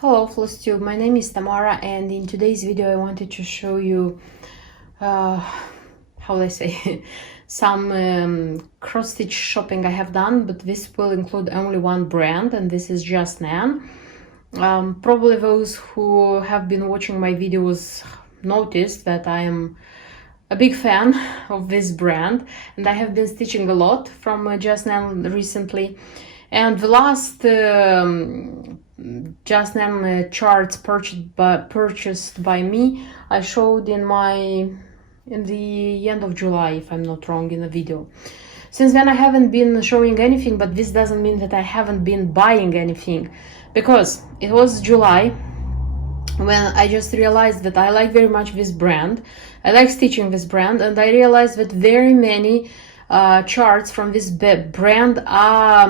Hello FlossTube, my name is Tamara, and in today's video I wanted to show you how do I say some cross-stitch shopping I have done, but this will include only one brand, and this is Just Nan. Probably those who have been watching my videos noticed that I am a big fan of this brand, and I have been stitching a lot from Just Nan recently. And the last Just Nan charts purchased by me, I showed in the end of July, if I'm not wrong, in a video. Since then I haven't been showing anything, but this doesn't mean that I haven't been buying anything, because it was July when I just realized that I like very much this brand. I like stitching this brand, and I realized that very many charts from this brand are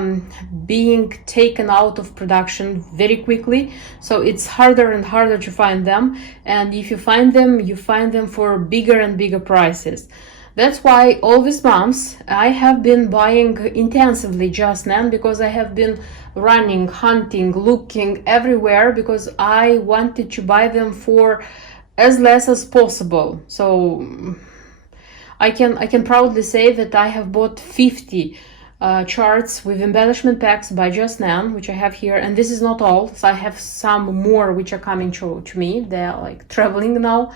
being taken out of production very quickly, so it's harder and harder to find them, and if you find them for bigger and bigger prices. That's why all these months I have been buying intensively Just Nan, because I have been running, hunting, looking everywhere, because I wanted to buy them for as less as possible. So I can proudly say that I have bought 50 charts with embellishment packs by Just Nan, which I have here, and this is not all, so I have some more which are coming to me. They're like traveling now,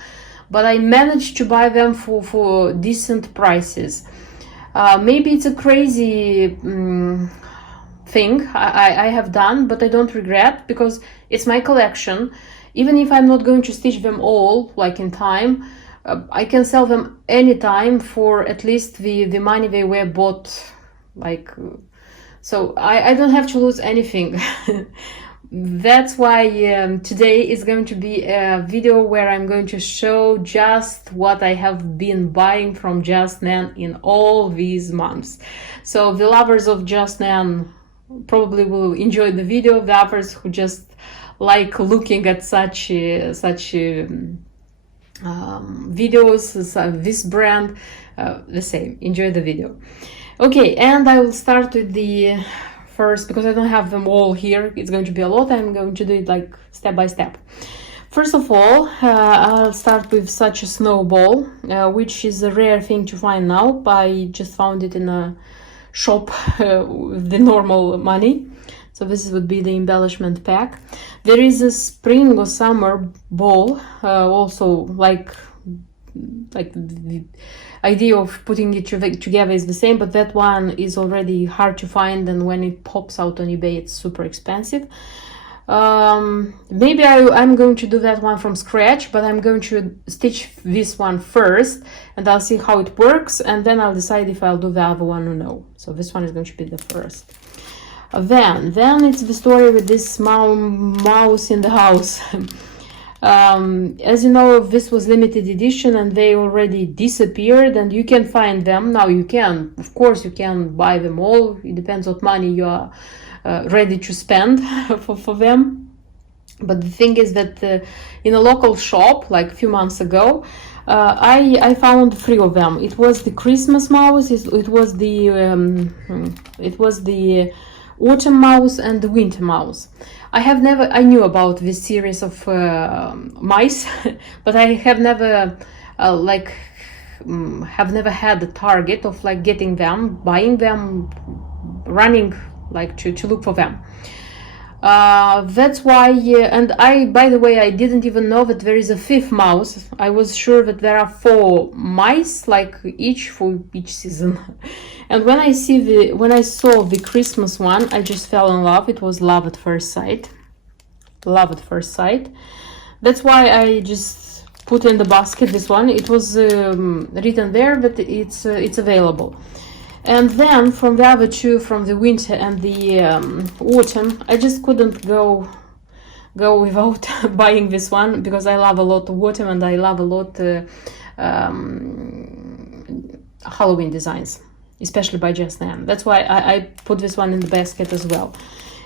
but I managed to buy them for decent prices. Maybe it's a crazy thing I have done, but I don't regret, because it's my collection. Even if I'm not going to stitch them all like in time, I can sell them anytime for at least the money they were bought, so I don't have to lose anything. That's why today is going to be a video where I'm going to show just what I have been buying from Just Nan in all these months. So the lovers of Just Nan probably will enjoy the video. The others who just like looking at such videos, this brand, the same, enjoy the video. Okay, and I will start with the first, because I don't have them all here, it's going to be a lot. I'm going to do it like step by step. First of all, I'll start with such a snowball, which is a rare thing to find now. I just found it in a shop with the normal money. So this would be the embellishment pack. There is a spring or summer ball, also like the idea of putting it together is the same, but that one is already hard to find, and when it pops out on eBay it's super expensive. Maybe I'm going to do that one from scratch, but I'm going to stitch this one first, and I'll see how it works, and then I'll decide if I'll do the other one or no. So this one is going to be the first. Then it's the story with this mouse in the house. As you know, this was limited edition and they already disappeared, and you can find them now. Of course you can buy them all. It depends what money you are ready to spend for them. But the thing is that in a local shop like a few months ago, I found 3 of them. It was the Christmas mouse, it was the autumn mouse and the winter mouse. I knew about this series of mice, but I have never had a target of like getting them, buying them, running like to look for them. That's why, and by the way, I didn't even know that there is a 5th mouse. I was sure that there are 4 mice, like each for each season. And when I saw the Christmas one, I just fell in love. It was love at first sight. Love at first sight. That's why I just put in the basket this one. It was written there, but it's available. And then from the other 2, from the winter and the autumn, I just couldn't go without buying this one, because I love a lot of autumn and I love a lot Halloween designs, especially by Just Nan. That's why I put this one in the basket as well.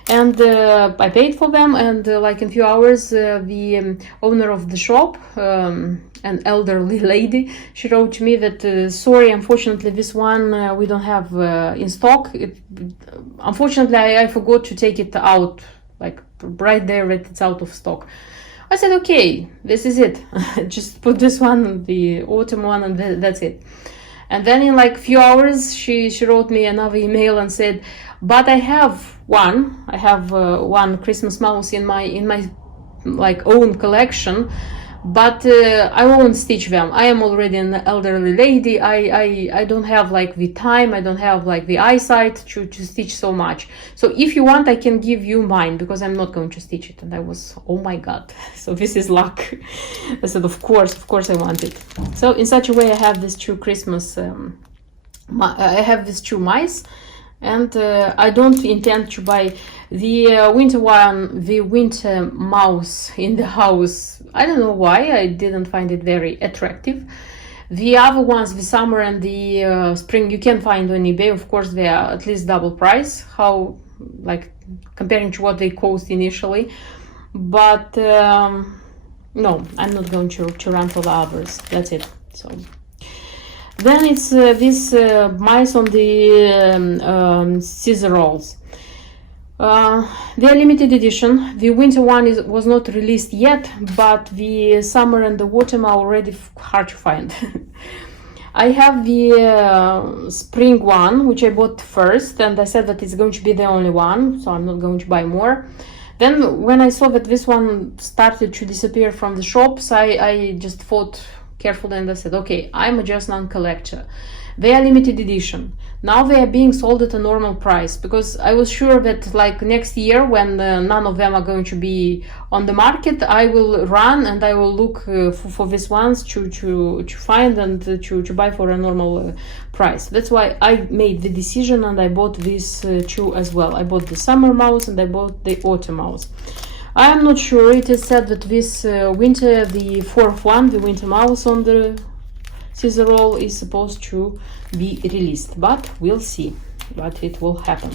And I paid for them, and like in a few hours, the owner of the shop, an elderly lady, she wrote to me that sorry, unfortunately this one we don't have in stock. Unfortunately I forgot to take it out like right there that it's out of stock. I said, okay, this is it. Just put this one, the autumn one, and that's it. And then in like few hours, she wrote me another email and said, but I have one Christmas mouse in my like own collection, but I won't stitch them. I am already an elderly lady. I don't have like the time, I don't have like the eyesight to stitch so much. So if you want, I can give you mine, because I'm not going to stitch it. And I was, oh my god, so this is luck. I said, of course I want it. So in such a way, I have these two Christmas, I have these two mice. And I don't intend to buy the winter one, the winter mouse in the house. I don't know why, I didn't find it very attractive. The other ones, the summer and the spring, you can find on eBay. Of course, they are at least double price, how, like, comparing to what they cost initially. But no, I'm not going to run for the others. That's it. So then it's these mice on the scissor rolls. They're limited edition. The winter one was not released yet, but the summer and the autumn are already hard to find. I have the spring one, which I bought first, and I said that it's going to be the only one, so I'm not going to buy more. Then when I saw that this one started to disappear from the shops, I just thought carefully and I said, okay, I'm a Just Nan collector. They are limited edition. Now they are being sold at a normal price, because I was sure that like next year, when none of them are going to be on the market, I will run and I will look for these ones to find and to buy for a normal price. That's why I made the decision and I bought these two as well. I bought the summer mouse and I bought the autumn mouse. I am not sure. It is said that this winter, the fourth one, the winter mouse on the scissor roll, is supposed to be released, but we'll see what it will happen.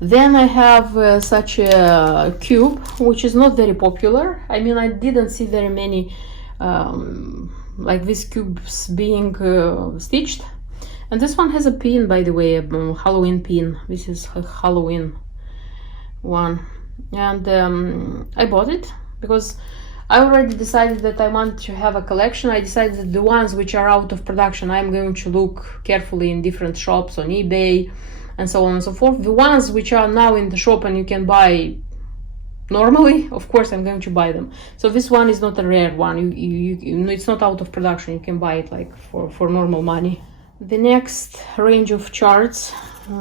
Then I have such a cube, which is not very popular. I mean, I didn't see very many like these cubes being stitched. And this one has a pin, by the way, a Halloween pin. This is a Halloween one. And I bought it because I already decided that I want to have a collection. I decided that the ones which are out of production, I'm going to look carefully in different shops on eBay and so on and so forth. The ones which are now in the shop and you can buy normally, of course I'm going to buy them. So this one is not a rare one. It's not out of production. You can buy it like for normal money. The next range of charts,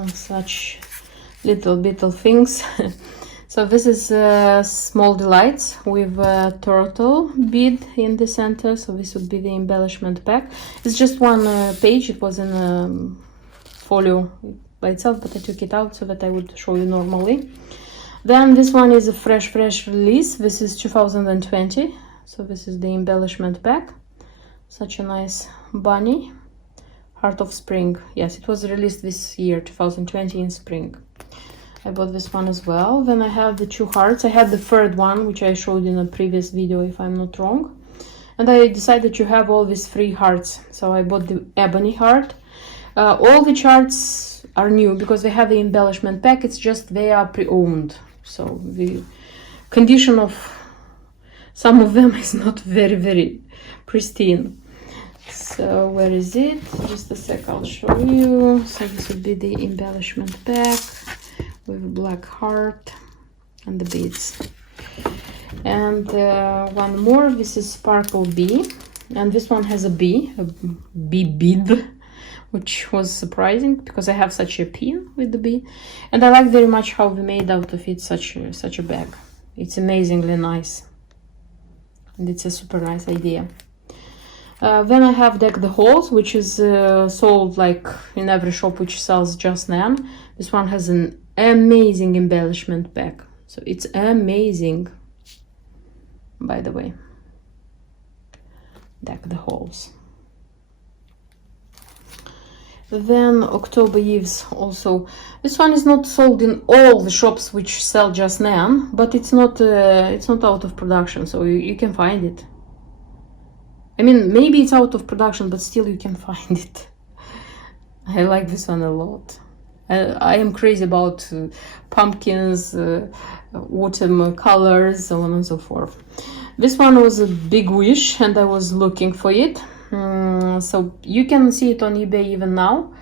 such little things. So this is Small Delights with a turtle bead in the center. So this would be the embellishment pack. It's just one page. It was in a folio by itself, but I took it out so that I would show you normally. Then this one is a fresh release. This is 2020. So this is the embellishment pack. Such a nice bunny. Heart of Spring. Yes, it was released this year, 2020 in spring. I bought this one as well. Then I have the two hearts. I had the third one, which I showed in a previous video, if I'm not wrong. And I decided to have all these three hearts. So I bought the ebony heart. All the charts are new because they have the embellishment pack. It's just they are pre-owned. So the condition of some of them is not very pristine. So where is it? Just a sec, I'll show you. So this would be the embellishment pack with a black heart and the beads. And one more, this is Sparkle Bee, and this one has a bee bead, which was surprising because I have such a pin with the bee, and I like very much how we made out of it such a bag. It's amazingly nice, and it's a super nice idea. Then I have Deck the Halls, which is sold like in every shop which sells Just Nan. This one has an amazing embellishment pack, so it's amazing, by the way. Deck the Halls. Then October Eves also. This one is not sold in all the shops which sell Just Nan, but it's not out of production, so you can find it. I mean, maybe it's out of production, but still you can find it. I like this one a lot. I am crazy about pumpkins, autumn colors, so on and so forth. This one was a big wish and I was looking for it. So you can see it on eBay even now.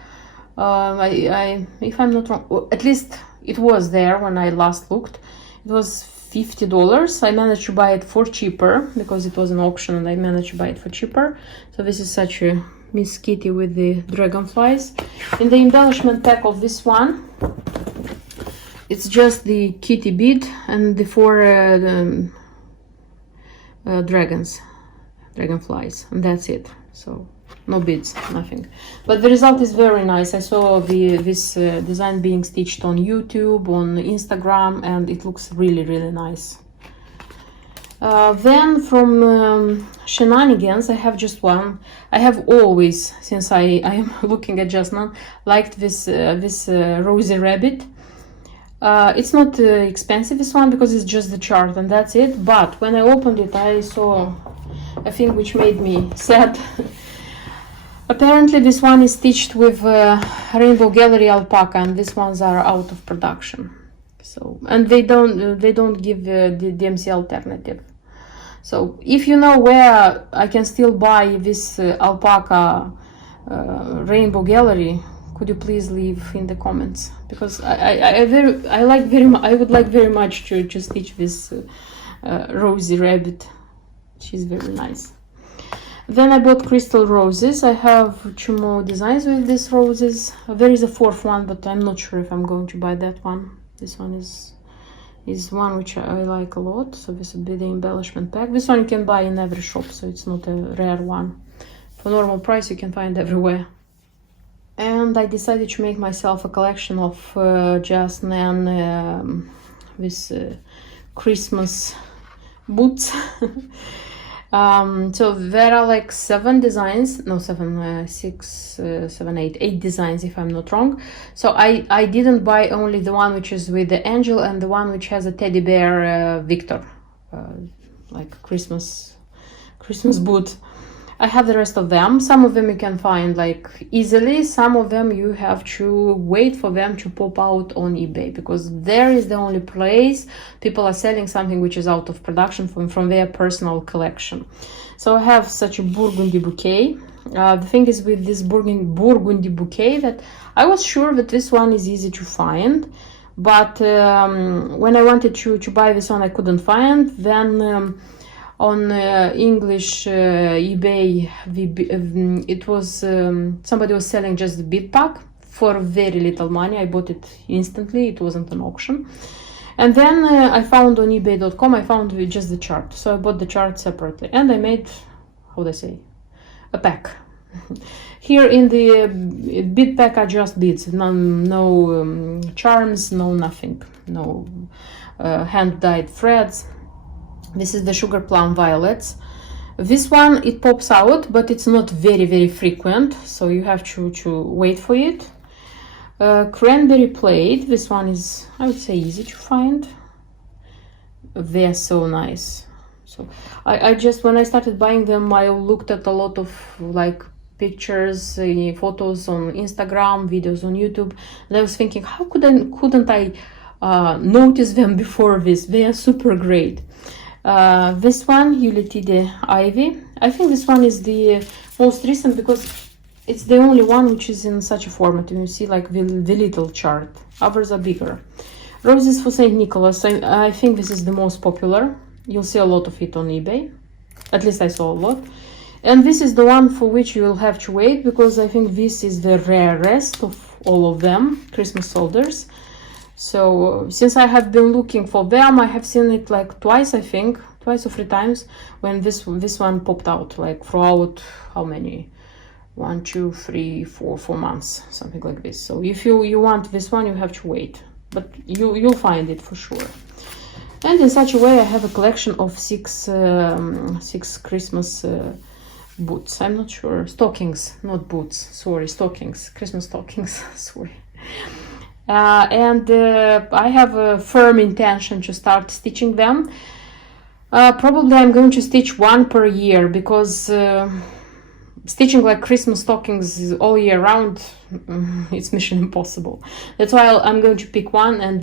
If I'm not wrong, at least it was there when I last looked. It was $50. I managed to buy it for cheaper because it was an auction and I managed to buy it for cheaper. So this is such a Miss Kitty with the dragonflies. In the embellishment pack of this one, it's just the kitty bead and the four dragonflies, and that's it. So no beads, nothing. But the result is very nice. I saw this design being stitched on YouTube, on Instagram, and it looks really, really nice. Then from Shenanigans, I have just one. I have always, since I am looking at Just Nan, liked this rosy rabbit. It's not expensive, this one, because it's just the chart and that's it. But when I opened it, I saw a thing which made me sad. Apparently this one is stitched with Rainbow Gallery alpaca, and these ones are out of production. So, and they don't give the DMC alternative. So if you know where I can still buy this alpaca Rainbow Gallery, could you please leave in the comments, because I would like very much to stitch this rosy rabbit. She's very nice. Then I bought crystal roses. I have 2 more designs with these roses. There is a 4th one, but I'm not sure if I'm going to buy that one. This one is one which I like a lot. So this will be the embellishment pack. This one you can buy in every shop, so it's not a rare one. For normal price you can find everywhere. And I decided to make myself a collection of Just Nan with Christmas boots. So there are like 7 designs, no 7, 6, 7, 8 designs if I'm not wrong. So I didn't buy only the one which is with the angel and the one which has a teddy bear Victor, like Christmas boot. I have the rest of them. Some of them you can find like easily. Some of them you have to wait for them to pop out on eBay, because there is the only place people are selling something which is out of production from their personal collection. So I have such a burgundy bouquet. The thing is with this burgundy bouquet that I was sure that this one is easy to find, but when I wanted to buy this one I couldn't find. Then on English eBay, it was somebody was selling just the bead pack for very little money. I bought it instantly. It wasn't an auction. And then I found on ebay.com, I found just the chart. So I bought the chart separately and I made, how do I say, a pack. Here in the bead pack are just beads, no charms, no nothing, no hand-dyed threads. This is the Sugarplum Violets. This one, it pops out, but it's not very, very frequent, so you have to wait for it. Cranberry Plate. This one is, I would say, easy to find. They're so nice. So I just, when I started buying them, I looked at a lot of like pictures, photos on Instagram, videos on YouTube, and I was thinking, how couldn't I notice them before this? They are super great. This one, Uletide Ivy. I think this one is the most recent because it's the only one which is in such a format. You see like the little chart. Others are bigger. Roses for St. Nicholas. I think this is the most popular. You'll see a lot of it on eBay. At least I saw a lot. And this is the one for which you will have to wait, because I think this is the rarest of all of them, Christmas soldiers. So since I have been looking for them, I have seen it like twice, I think, 2 or 3 times when this one popped out, like throughout how many, 1, 2, 3, 4 months, something like this. So if you want this one, you have to wait, but you'll find it for sure. And in such a way, I have a collection of 6 Christmas boots. I'm not sure, stockings, not boots. Sorry, stockings, Christmas stockings. Sorry. And I have a firm intention to start stitching them. Probably I'm going to stitch 1 per year, because stitching like Christmas stockings all year round, it's mission impossible. That's why I'm going to pick one, and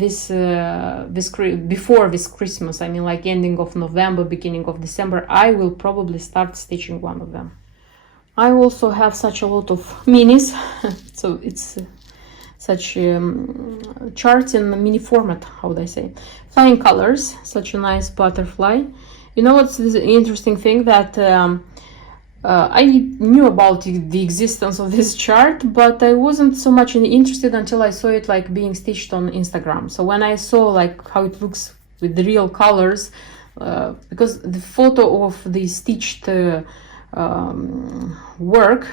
before this Christmas, I mean like ending of November, beginning of December, I will probably start stitching one of them. I also have such a lot of minis, so it's such charts in the mini format, how would I say. Flying colors, such a nice butterfly. You know what's this interesting thing, that I knew about the existence of this chart, but I wasn't so much interested until I saw it like being stitched on Instagram. So when I saw like how it looks with the real colors, because the photo of the stitched work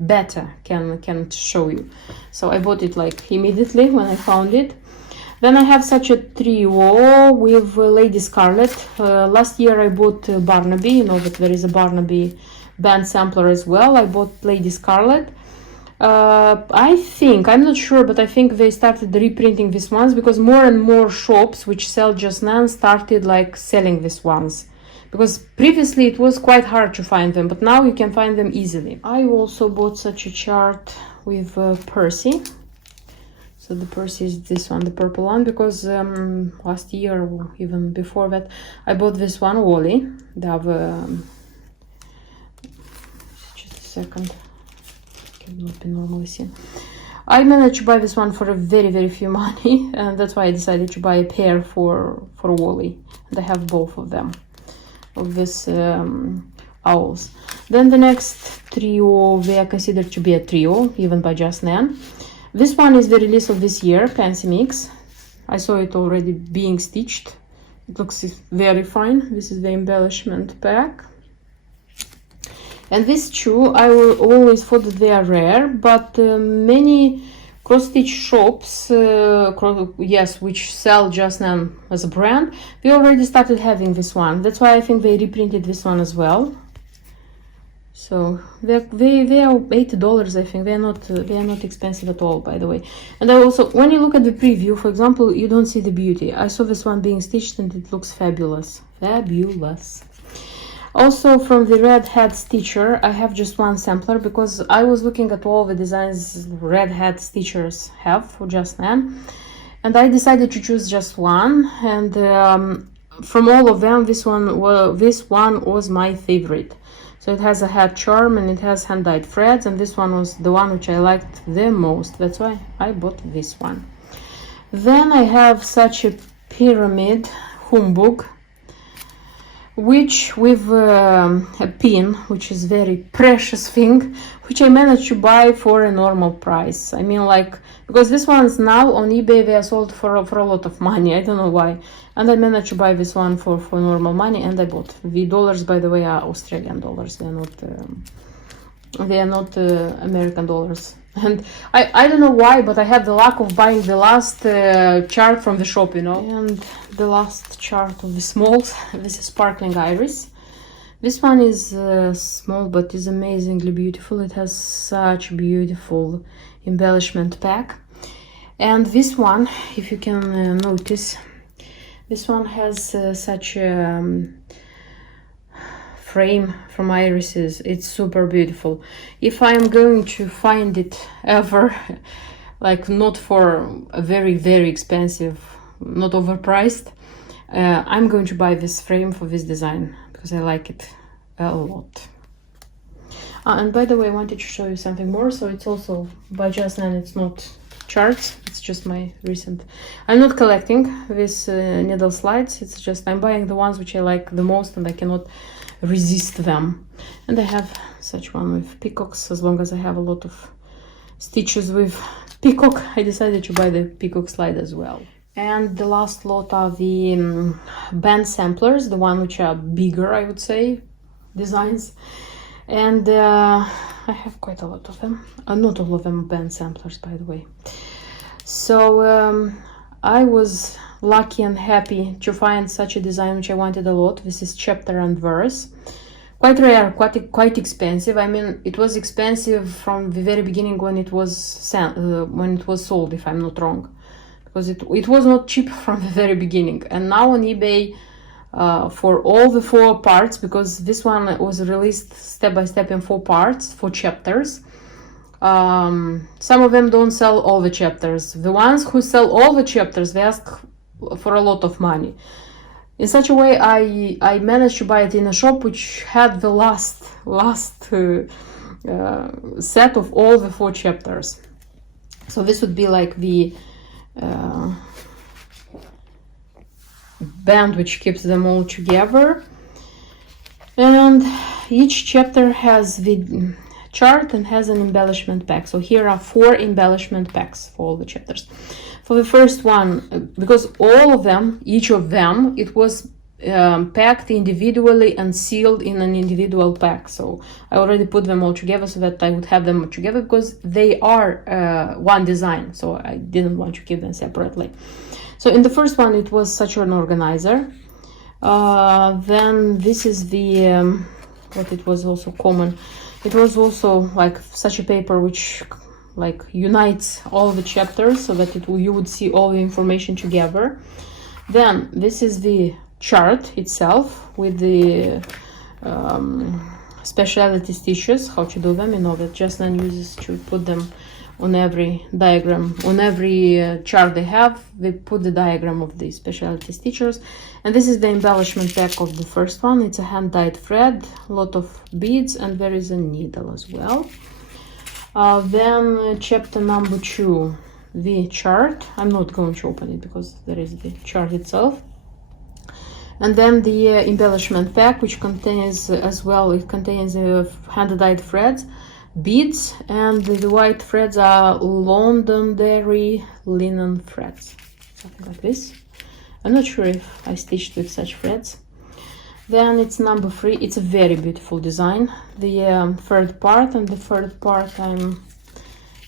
better can show you. So I bought it like immediately when I found it. Then I have such a trio with Lady Scarlet. Last year I bought Barnaby. You know that there is a Barnaby band sampler as well. I bought Lady Scarlet. I think, I'm not sure, but I think they started reprinting these ones because more and more shops which sell Just Nan started like selling these ones. Because previously it was quite hard to find them, but now you can find them easily. I also bought such a chart with Percy. So the Percy is this one, the purple one, because last year or even before that I bought this one, Wally. They have just a second, cannot be normally seen. I managed to buy this one for a very few money, and that's why I decided to buy a pair for Wally, and I have both of them, of these owls. Then the next trio, they are considered to be a trio, even by Just Nan. This one is the release of this year, Fancy Mix. I saw it already being stitched. It looks very fine. This is the Embellishment Pack. And these two, I always thought that they are rare, but many cross-stitch shops, which sell Just Nan as a brand, they already started having this one. That's why I think they reprinted this one as well. So they are $8, I think. They are not expensive at all, by the way. And I also, when you look at the preview, for example, you don't see the beauty. I saw this one being stitched and it looks fabulous. Fabulous. Also from the Red Hat Stitcher, I have just one sampler because I was looking at all the designs Red Hat Stitchers have for Just Nan, and I decided to choose just one. And from all of them, this one was my favorite. So it has a hat charm and it has hand-dyed threads, and this one was the one which I liked the most. That's why I bought this one. Then I have such a pyramid humbug, which with a pin, which is very precious thing, which I managed to buy for a normal price. I mean, like, because this one's now on eBay, they are sold for a lot of money. I don't know why. And I managed to buy this one for normal money, and I bought. The dollars, by the way, are Australian dollars. They are not American dollars. And I don't know why, but I had the luck of buying the last chart from the shop, you know. And the last chart of the smalls, this is Sparkling Iris. This one is small, but is amazingly beautiful. It has such beautiful embellishment pack. And this one, if you can notice, this one has such a frame from irises. It's super beautiful. If I'm going to find it ever, like not for a very expensive, not overpriced, I'm going to buy this frame for this design because I like it a lot. And by the way, I wanted to show you something more. So it's also by Just Nan. It's not charts, it's just my recent. I'm not collecting these needle slides. It's just I'm buying the ones which I like the most and I cannot resist them. And I have such one with peacocks. As long as I have a lot of stitches with peacock, I decided to buy the peacock slide as well. And the last lot are the band samplers, the one which are bigger, I would say, designs. And I have quite a lot of them. Not all of them are band samplers, by the way. So I was lucky and happy to find such a design which I wanted a lot. This is Chapter and Verse. Quite rare, quite expensive. I mean, it was expensive from the very beginning when it was sold, if I'm not wrong, because it was not cheap from the very beginning. And now on eBay, for all the 4 parts, because this one was released step by step in 4 parts, 4 chapters. Some of them don't sell all the chapters. The ones who sell all the chapters, they ask for a lot of money. In such a way, I managed to buy it in a shop which had the last set of all the 4 chapters. So this would be like the band which keeps them all together. And each chapter has the chart and has an embellishment pack. So here are 4 embellishment packs for all the chapters. For the first one, because all of them, each of them, it was packed individually and sealed in an individual pack. So I already put them all together so that I would have them together, because they are one design, so I didn't want to keep them separately. So in the first one, it was such an organizer. Then this is the what it was also common. It was also like such a paper which like unites all the chapters so that you would see all the information together. Then this is the chart itself with the specialty stitches, how to do them. You know that Just Nan uses to put them on every diagram, on every chart they have, they put the diagram of the specialty stitches. And this is the embellishment pack of the first one. It's a hand-dyed thread, a lot of beads, and there is a needle as well. Then chapter number 2, the chart. I'm not going to open it because there is the chart itself. And then the embellishment pack, which contains as well, it contains hand-dyed threads, beads, and the white threads are Londonderry linen threads, something like this. I'm not sure if I stitched with such threads. Then it's number 3. It's a very beautiful design. The third part, and the third part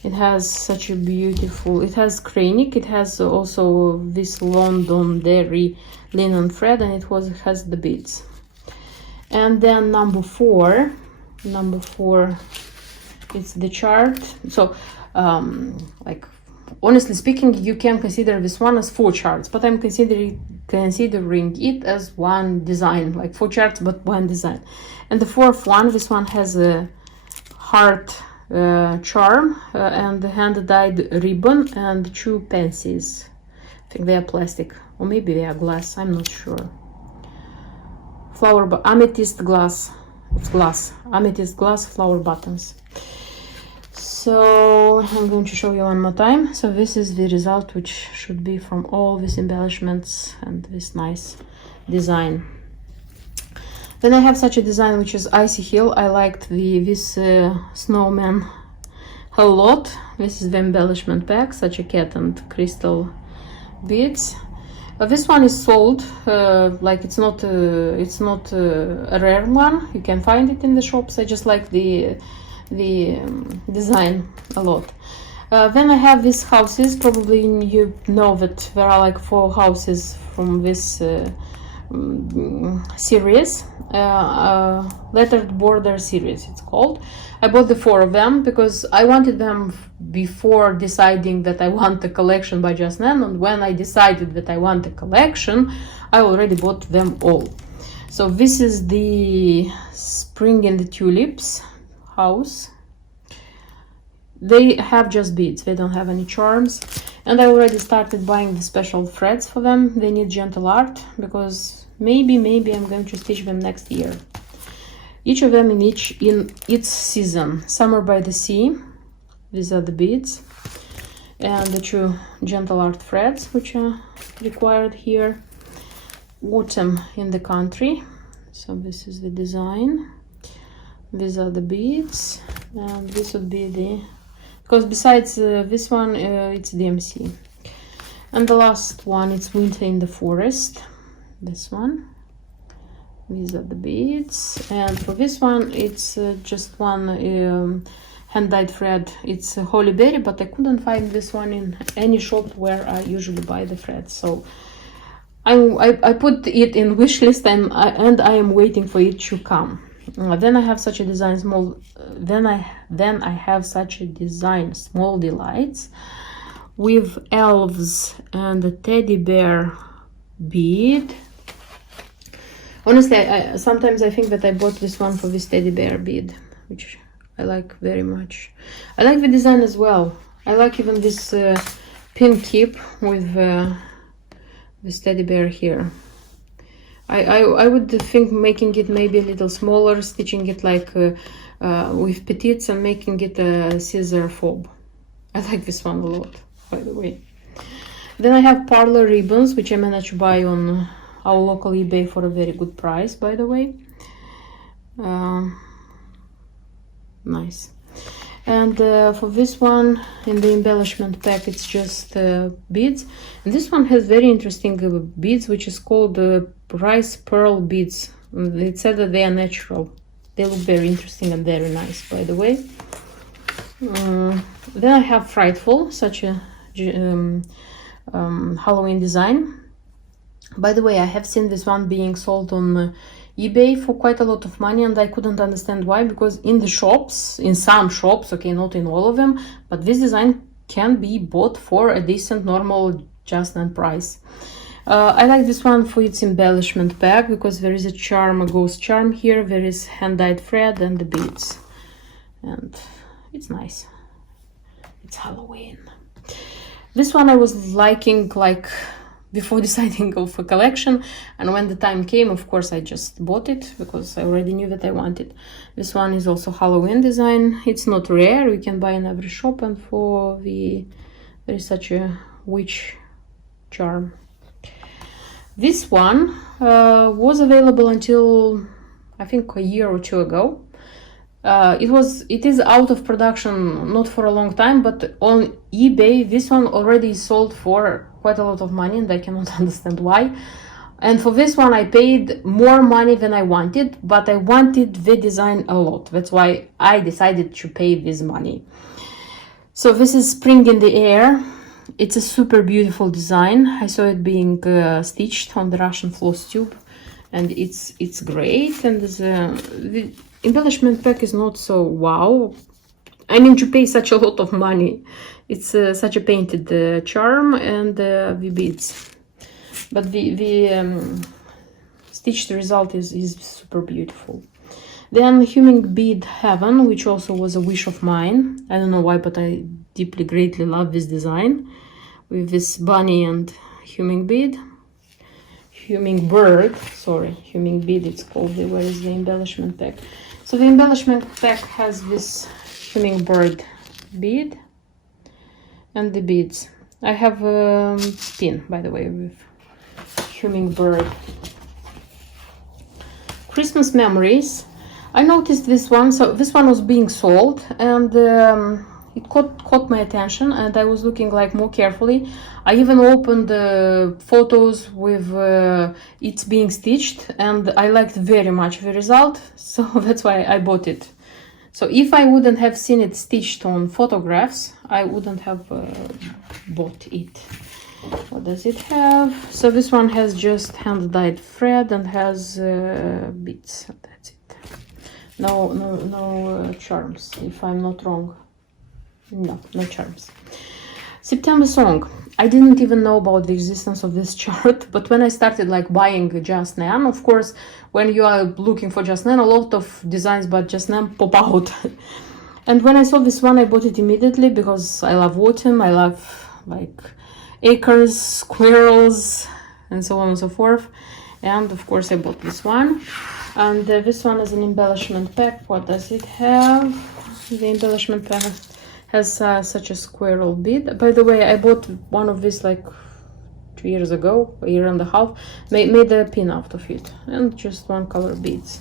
it has such a beautiful, it has cranic, it has also this Londonderry linen thread, and it has the beads. And then number 4, it's the chart. So like honestly speaking, you can consider this one as 4 charts, but I'm considering it as one design, like 4 charts but one design. And the fourth one, this one has a heart charm and the hand-dyed ribbon and 2 pencils. I think they are plastic, or maybe they are glass, I'm not sure. Amethyst glass, it's glass, amethyst glass flower buttons. So I'm going to show you one more time. So this is the result, which should be from all these embellishments and this nice design. Then I have such a design which is Icy Hill. I liked this snowman a lot. This is the embellishment pack, such a cat and crystal beads. This one is sold, like it's not a rare one. You can find it in the shops. I just like the design a lot. Then I have these houses. Probably you know that there are like 4 houses from this series, lettered border series it's called. I bought the 4 of them because I wanted them before deciding that I want a collection by Just Nan, and when I decided that I want a collection, I already bought them all. So this is the Spring in the Tulips house. They have just beads, they don't have any charms, and I already started buying the special threads for them. They need gentle art because maybe I'm going to stitch them next year. Each of them in its season. Summer by the Sea, these are the beads, and the 2 gentle art threads which are required here. Autumn in the Country, so this is the design. These are the beads, and this would be the, because besides this one it's DMC. And the last one, it's Winter in the Forest, this one. These are the beads, and for this one it's just one hand-dyed thread. It's a Holy Berry, but I couldn't find this one in any shop where I usually buy the threads, so I put it in wish list, and I am waiting for it to come. Then I have such a design, then I have such a design, Small Delights, with elves and a teddy bear bead. Honestly, sometimes I think that I bought this one for this teddy bear bead, which I like very much. I like the design as well. I like even this pin tip with this teddy bear here. I would think making it maybe a little smaller, stitching it like with petites and making it a scissor fob. I like this one a lot, by the way. Then I have Parlor Ribbons, which I managed to buy on our local eBay for a very good price, by the way. Nice. And for this one, in the embellishment pack, it's just beads. And this one has very interesting beads, which is called rice pearl beads. It said that they are natural. They look very interesting and very nice, by the way. Then I have Frightful, such a Halloween design. By the way, I have seen this one being sold on eBay for quite a lot of money, and I couldn't understand why, because in the shops, in some shops, okay, not in all of them, but this design can be bought for a decent normal Just Nan price. I like this one for its embellishment pack because there is a charm, a ghost charm here, there is hand-dyed thread and the beads, and it's nice. It's Halloween. This one I was liking like before deciding of a collection, and when the time came, of course, I just bought it because I already knew that I wanted. This one is also Halloween design. It's not rare, you can buy in every shop, and for there is such a witch charm. This one was available until I think a year or two ago. It is out of production not for a long time, but on eBay this one already sold for quite a lot of money, and I cannot understand why. And for this one I paid more money than I wanted, but I wanted the design a lot. That's why I decided to pay this money. So this is Spring in the Air. It's a super beautiful design. I saw it being stitched on the Russian floss tube, and it's great. And the embellishment pack is not so wow. I mean, to pay such a lot of money. It's such a painted charm and the beads, but the stitched result is super beautiful. Then Humming Bead Heaven, which also was a wish of mine. I don't know why, but I deeply, greatly love this design with this bunny and humming bead. Hummingbird, sorry, humming bead it's called. Where is the embellishment pack? So the embellishment pack has this hummingbird bead and the beads. I have a pin, by the way, with hummingbird. Christmas Memories. I noticed this one, so this one was being sold, and it caught my attention, and I was looking like more carefully. I even opened the photos with it's being stitched, and I liked very much the result, so that's why I bought it. So if I wouldn't have seen it stitched on photographs, I wouldn't have bought it. What does it have? So this one has just hand-dyed thread and has beads. That's it. No charms, if I'm not wrong. No charms. September Song. I didn't even know about the existence of this chart, but when I started like buying Just Nan, of course, when you are looking for Just Nan, a lot of designs by Just Nan pop out. And when I saw this one, I bought it immediately because I love autumn. I love like acres, squirrels, and so on and so forth. And of course, I bought this one. And this one is an embellishment pack. What does it have? The embellishment pack has such a squirrel bead. By the way, I bought one of these like 2 years ago, a year and a half. Made a pin out of it, and just one color beads.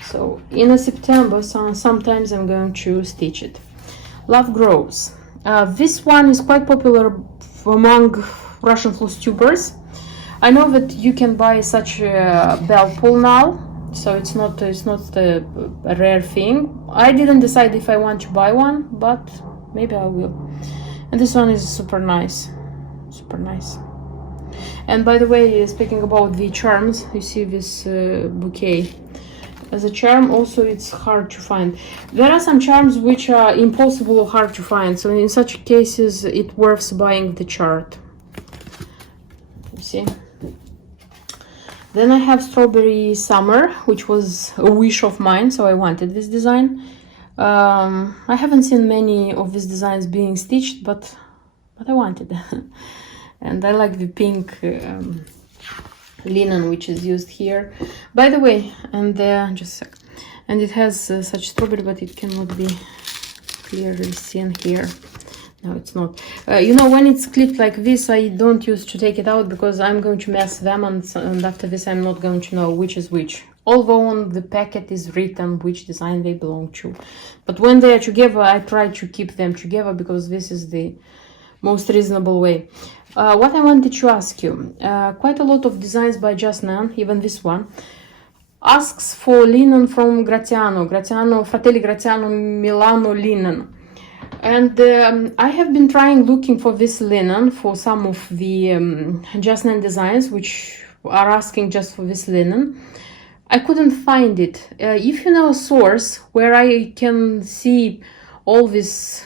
So in September, sometimes I'm going to stitch it. Love Grows. This one is quite popular among Russian floss tubers. I know that you can buy such a bell pull now, so it's not a rare thing. I didn't decide if I want to buy one, but maybe I will. And this one is super nice, super nice. And by the way, speaking about the charms, you see this bouquet. As a charm, also it's hard to find. There are some charms which are impossible or hard to find, so in such cases it's worth buying the chart. You see? Then I have Strawberry Summer, which was a wish of mine, so I wanted this design. I haven't seen many of these designs being stitched, but I wanted. And I like the pink linen which is used here. By the way, and just a sec. And it has such strawberry, but it cannot be clearly seen here. No, it's not. You know, when it's clipped like this, I don't use to take it out because I'm going to mess them, and after this I'm not going to know which is which. Although on the packet is written which design they belong to. But when they are together, I try to keep them together because this is the most reasonable way. What I wanted to ask you, quite a lot of designs by Just Nan, even this one, asks for linen from Gratiano, Fratelli Gratiano Milano linen. And I have been looking for this linen for some of the Just Nan designs which are asking just for this linen. I couldn't find it. If you know a source where I can see all this,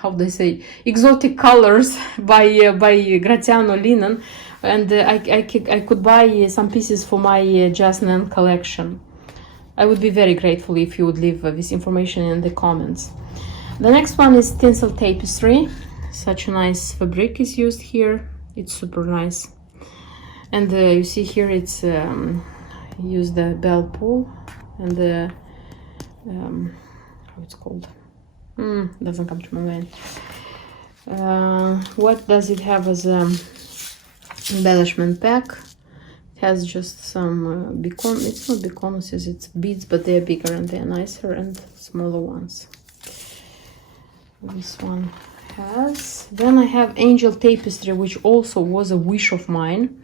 how do I say, exotic colors by Gratiano linen, and I could buy some pieces for my Just Nan collection. I would be very grateful if you would leave this information in the comments. The next one is Tinsel Tapestry. Such a nice fabric is used here. It's super nice. And you see here it's use the bell pull and the how it's called, doesn't come to my mind. What does it have as a embellishment pack? It has just some it's not beconuses, it's beads, but they're bigger and they're nicer, and smaller ones. This one has. Then I have Angel Tapestry, which also was a wish of mine.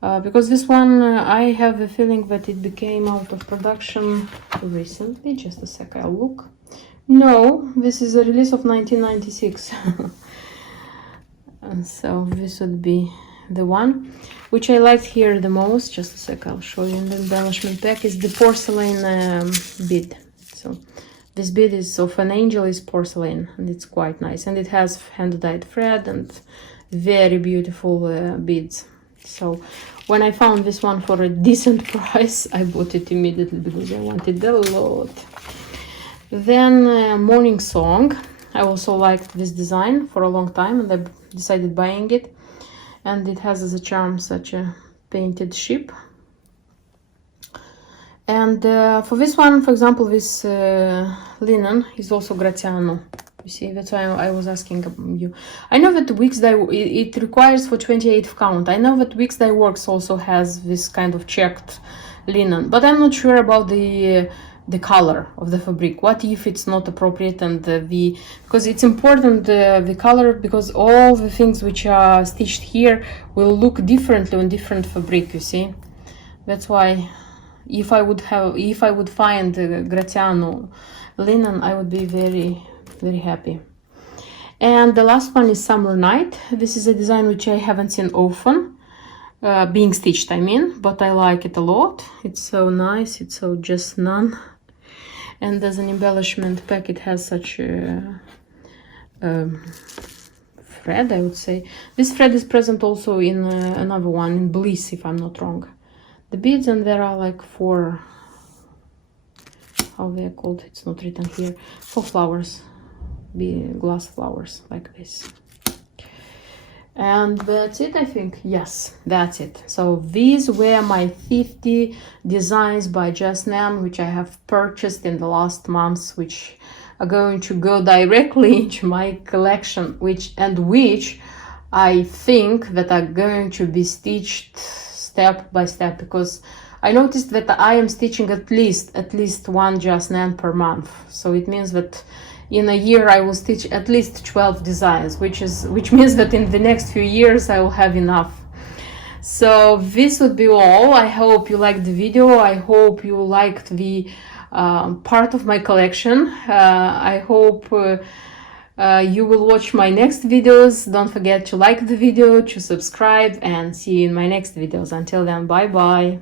Because this one, I have a feeling that it became out of production recently. Just a sec, I'll look. No, this is a release of 1996. And so this would be the one. Which I liked here the most. Just a sec, I'll show you in the embellishment pack. Is the porcelain bead. So this bead is of an angel, is porcelain, and it's quite nice. And it has hand-dyed thread and very beautiful beads. So when I found this one for a decent price, I bought it immediately because I wanted a lot. Then Morning Song. I also liked this design for a long time, and I decided buying it. And it has as a charm such a painted ship. And for this one, for example, this linen is also Gratiano. You see, that's why I was asking you. I know that Wix Dye, it requires for 28th count. I know that Wix Dye Works also has this kind of checked linen, but I'm not sure about the color of the fabric. What if it's not appropriate, and because it's important the color, because all the things which are stitched here will look differently on different fabric. You see, that's why if I would find Gratiano linen, I would be very happy. And the last one is Summer Night. This is a design which I haven't seen often being stitched, I mean, but I like it a lot. It's so nice, it's so Just Nan. And as an embellishment pack, it has such a thread, I would say. This thread is present also in another one, in Bliss, if I'm not wrong. The beads, and there are like 4, how they're called, it's not written here, 4 flowers, glass flowers like this. And that's it, I think. Yes, that's it. So these were my 50 designs by Just Nan, which I have purchased in the last months, which are going to go directly into my collection, which I think that are going to be stitched step by step, because I noticed that I am stitching at least one Just Nan per month. So it means that in a year I will stitch at least 12 designs, which means that in the next few years I will have enough. So this would be all. I hope you liked the video. I hope you liked the part of my collection. I hope you will watch my next videos. Don't forget to like the video, to subscribe, and see you in my next videos. Until then, bye bye.